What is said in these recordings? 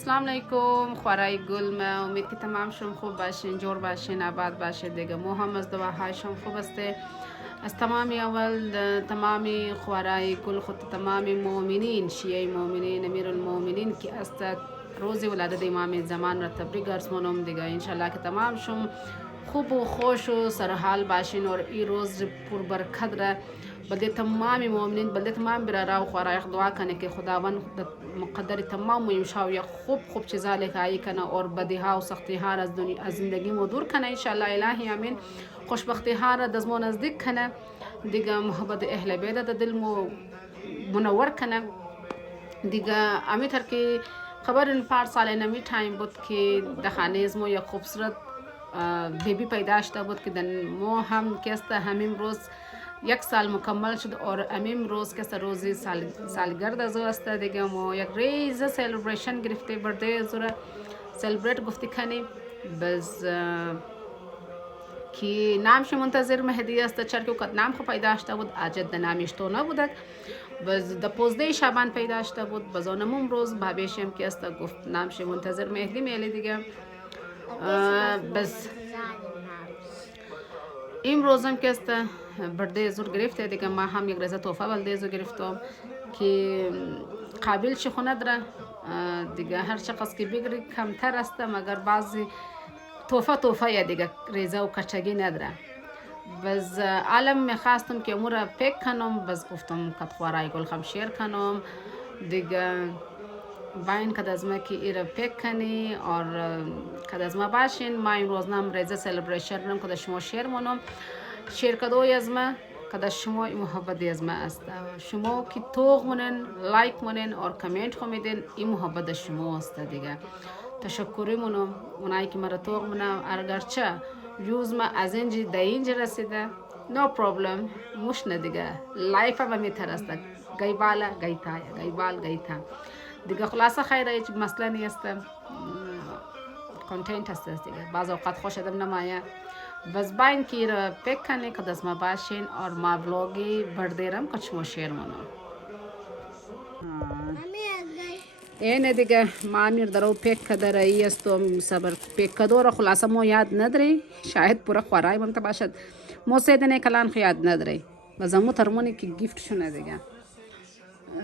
السلام علیکم خوارای گل. من امید که تمام شما خوب باشین، جور باشین، آباد باشین دیگه. ما هم از دعاهای شما خوب است. از تمامی اول تمامی خوارای گل خود تمامی مؤمنین، شیعه مؤمنین، امیر المؤمنین که است روز ولادت امام زمان را تبریک ارسونم دیگه. انشالله که تمام شما خوب و خوش و سرحال باشین و این روز پر برکت را بلده تمام مؤمنین، بلده تمام برادر و خوارای دعا کنه که خداوند مقدر تمام مشاو یا خوب چیزا لکایی کنه اور بدی ها و سختی ها را از زندگی ما دور کنه انشالله. الهی امین. خوشبختی ها را دزمو نزدیک کنه دیگه. محبت اهل بیدہ د دل مو منور کنه دیگه. امیتر که خبر این 5 سال نمی تایم بود که در خانه از ما یک خوبصورت بیبی پیدا شده بود که ما هم که است همین روز 1 سال مکمل شد اور امین روز که روزی سالگرد از او است دیگه. ما یک ریز سلبریشن گرفته برده از او سلبریت گفتی کنی بس که نامش منتظر مهدی است چرا که وقت نام خو پیدا شده بود اجد نامش تو نبود بس د 15 شعبان پیدا شده بود. بس اونم روز بابیشم که است گفت نامش منتظر مهدی میلی دیگه. بس این روزم که است برده زور گرفته دیگه. ما هم یک رزه توفه بلده زور گرفتم که قابل شی خونه داره دیگه. هر شخص که بگیری کمتر است مگر بعضی توفه یا دیگه ریزه و کچگی نداره. بس عالم میخواستم که امور پیک کنم بس گفتم کت خوارای گل خم شیر کنم دیگه. باین کد از ما که ایره پیک کنی اور کد از ما باشین. ما این روز نام ریزه سلبریشن رم کد شما شیر منم شیر کدوی از ما کد شما محبت از ما است. شما که توق منن لایک منن اور کامنت خو میدین این محبت شما است دیگه. تشکری منم اونایی که مرا توق منم اگرچه یوز ما از اینجا اینجا رسیده نو پرابلم مش نه دیگه. لایف هم میترست گای بالا گای تایا گای بال گای تا دیگه. خلاصه خیره هیچ مسئله نیست. کانتنت هست دیگه. بعض اوقات خوش آدم نمایه بس باین که را پیک کنی که دست ما باشین اور ما بلوگی بردیرم کچ ما شیر منم. اینه دیگه. ما امیر درو پیک کده رایی است و صبر پیک کده را خلاصه ما یاد نداری شاید پورا خوارای من باشد ما سیدنه کلان خیاد نداری بس امو ترمونی که گیفت شونه دیگه.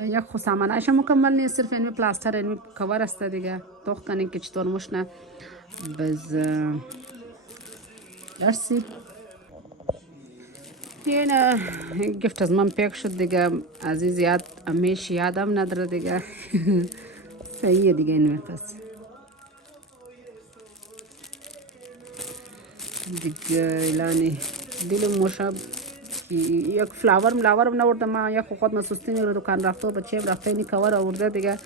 یک خو سامانش مکمل نیست صرف اینمی پلاستر اینمی کور است دیگه. توخ کنین که چطور مشنه بس درسی اینه گیفت از من پیک شد دیگه. عزیز یاد همیشه یادم نداره دیگه. صحیحه دیگه. اینمی پس دیگه اعلانی دل مشاب یک فلاورم نورده. ما یک خود ما سستی میره دکان رفته بچه رفته اینی کور آورده دیگه.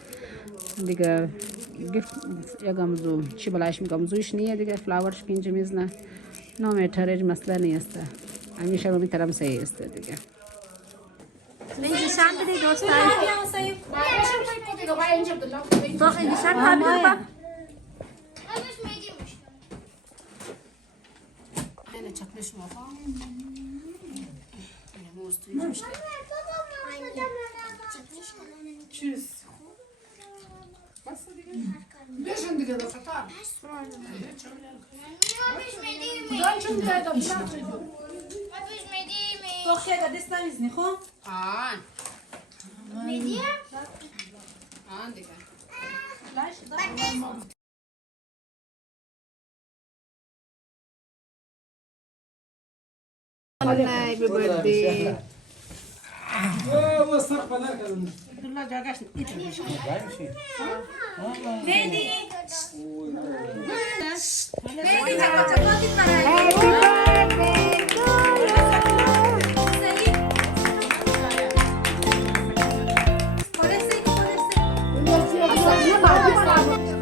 گفت یک گمزو چی بلاش میگمزوش نیه دیگه. فلاورش که اینجا میزنه نو میترج مسئله نیست. همیشه من میترم صحیح است دیگه. نشان بدید دوستان. تو خیلی نشان بده. اینه چکلش مفهم. چیز بس دیگه بشین دیگه دو خطا چون دادم تو خیلی دست نمیزنی خب؟ دیگه Happy birthday. Abdullah jagash itmiş. Mehdi. Mehdi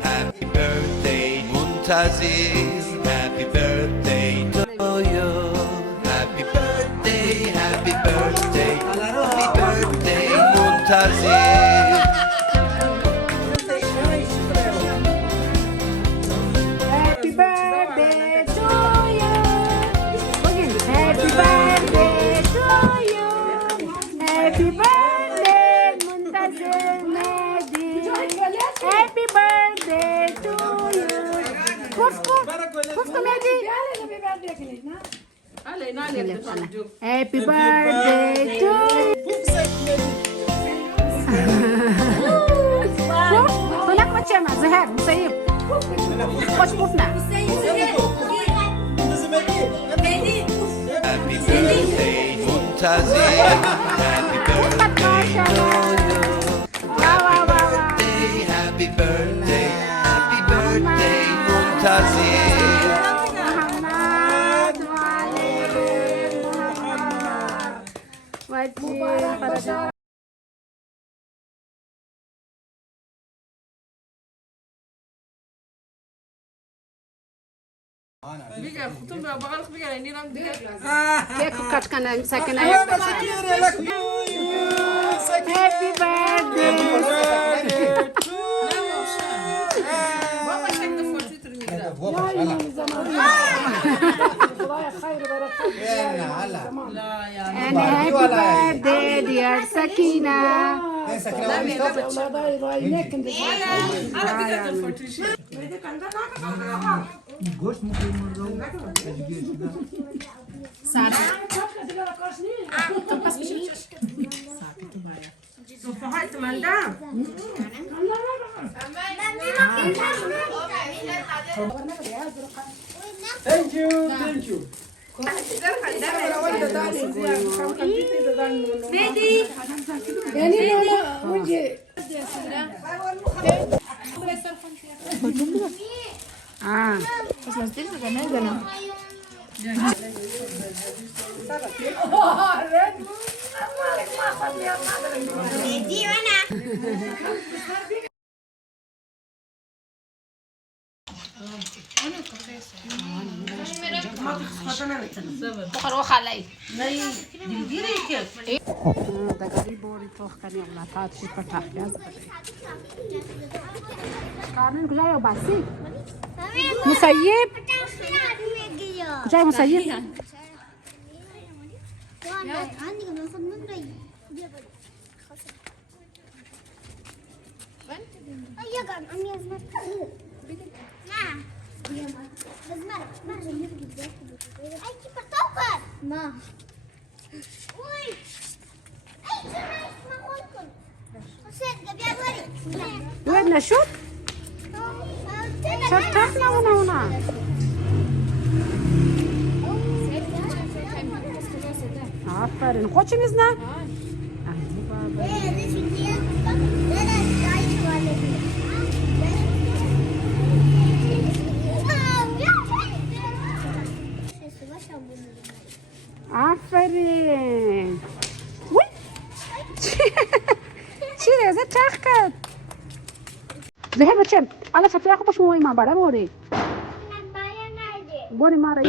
Happy birthday Muntazir. Happy birthday to you. Happy birthday, happy birthday, happy birthday Muntazir. Happy birthday to you. Happy birthday to you. Happy birthday Muntazir Mehdi. Happy birthday. birthday to you. Kuf kuf. Kuf to Mehdi. Happy birthday to you. طلعت ما تشمع زهر مسيب. خوش كفنا. Happy birthday منتظر Happy birthday Happy birthday Happy birthday منتظر محمد بيجا خطوم بغلق بيجا لاني رام ديال كيك كاتكنا مساكنة Happy birthday بابا شك دفورتي ترميدا لا يا and happy birthday dear Sakina. انا بيجا دفورتي Thank you, thank you. بخروخ علي ده قريب بوري توخ كان يلا تاتشي فتح جاز كارن جاي وباسي مسيب جاي مسيب وين نشوف شفتنا هنا عفرين خوش مزنا عفرين وي چی رزه چخ کرد زهر بچم حالا سفره خوب باش موی ما باره بوری بوری ما را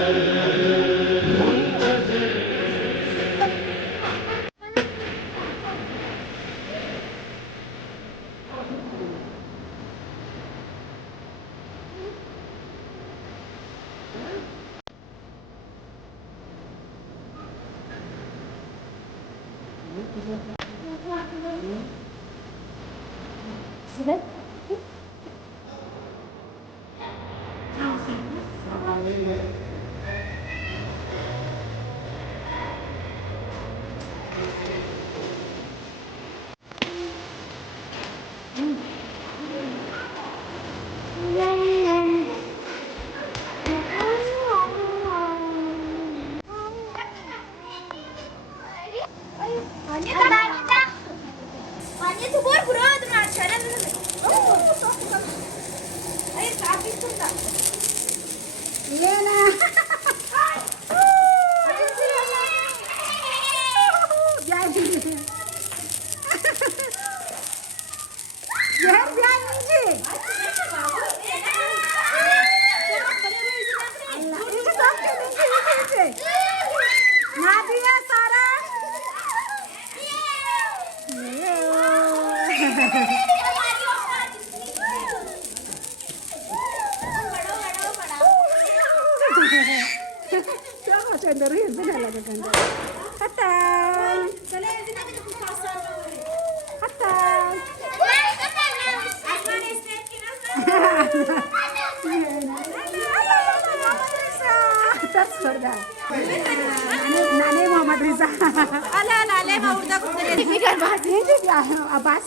ترس خورده نانه محمد رضا لا لا لا ما ورده كنت میگن بعد اینجا بیا عباس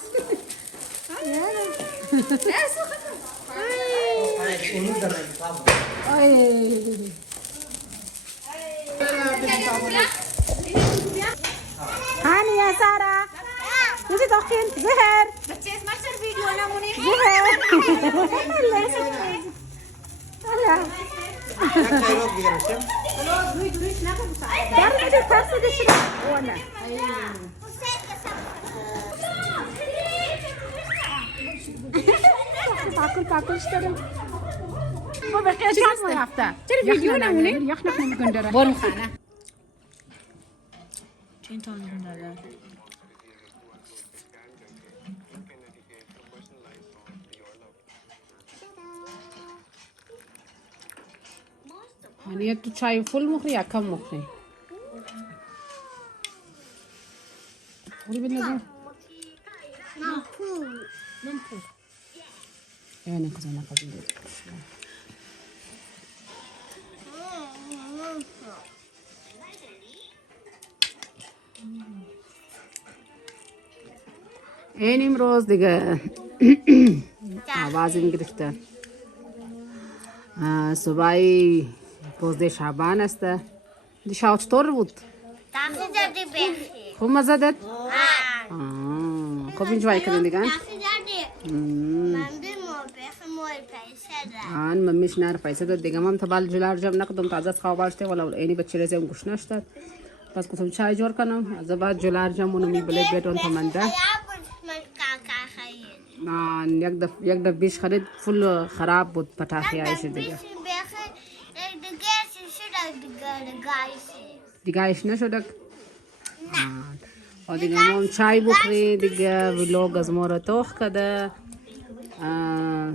هاني يا سارة نجي دخين زهر بس ما صار فيديو انا منيح زهر هلا درجة الفرصة دي شنو وانا تاكل اشتري ما بقيت ما يافته ترى فيديو نموني يخنا نمكندره برو خانه چند تا می‌دونم يعني تو چای فول مخری یا کم مخری؟ فول بنظر؟ منفول يعني خزانة قبل این امروز دیگه آوازی گرفته صبحی 15 شعبان است دی شاو چطور بود؟ تاخی زدی بخیر خوب مزه داد؟ خوب انجوای کردین دیگه؟ تاخی زدی من به ما موی پیسه داد آن ممیش نار پیسه داد دیگه من تبال جلار جمع نکردم تازه از خواب باشته ولی اینی بچه رزه هم گوش نشد پس گفتم چای جور کنم از بعد جلار جمع اونو میبلید بیتون تمنده یا بود من کاکا خیلی یک دب بیش خرید فل خراب بود پتاخی آیش دیگه بیشی بخیر دیگه شده دیگه گایشی دیگه ایش نشدک و دیگه ما چای بخری دیگه ویلوگ از ما را توخ کده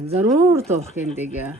ضرور توخ کن دیگه